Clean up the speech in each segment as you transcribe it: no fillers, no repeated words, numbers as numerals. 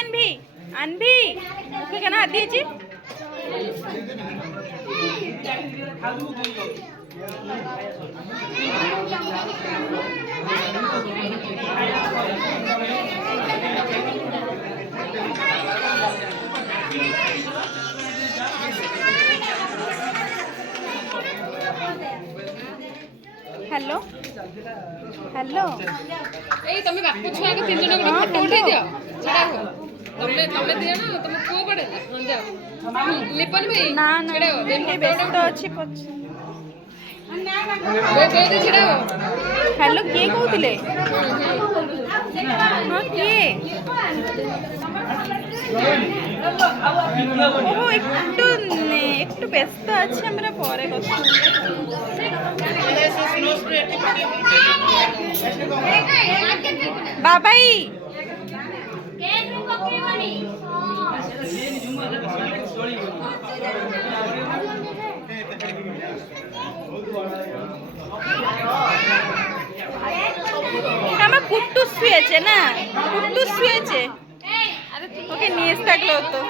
अनभी अनभी okay ना दीजिए hello hello ए तमे बापू छुआ के तीन जन को फोटो उठै दियो छडा हो तमे दियो ना तमे को पड़े हां जाओ लिपन भाई ना ना छडा हो ये व्यस्त अछि पछ वो दे छडा हो हेलो के कहउतिले हां के ओहो একটু ব্যস্ত আছি আমরা পরে কথা বাবাই আমার কুট্টুস শুয়েছে না কুট্টুস শুয়েছে ওকে নিয়ে থাকলো তো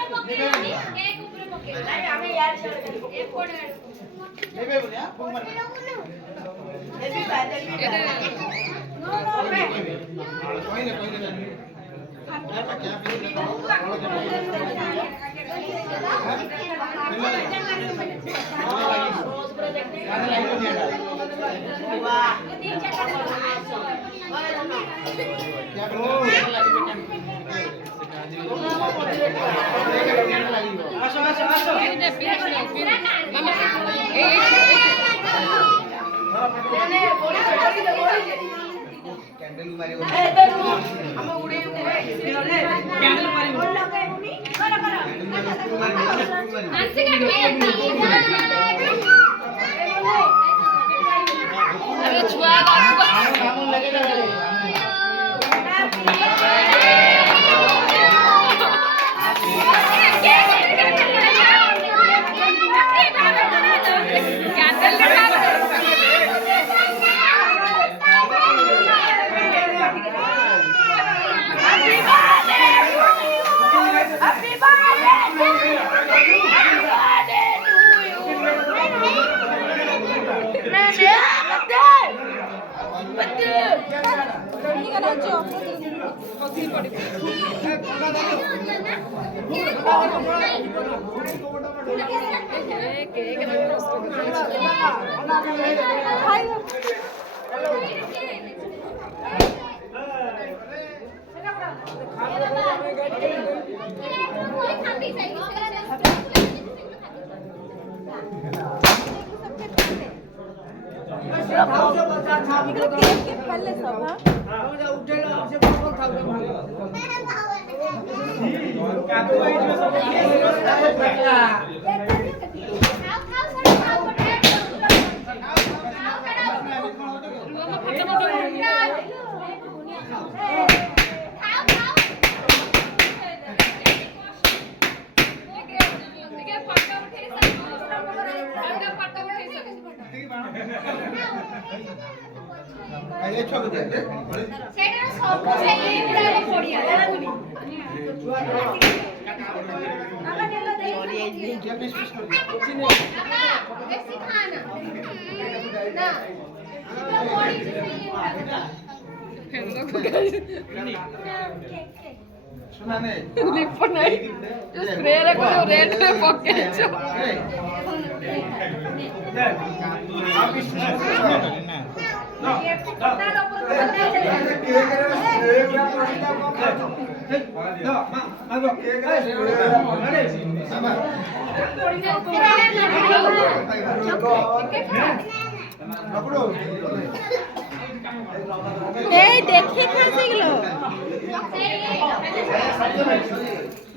দেখি খাসি গুলো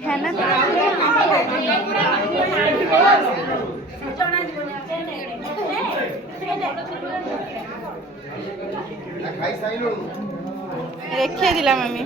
হ্যাঁ না রেখে দিলাম আমি।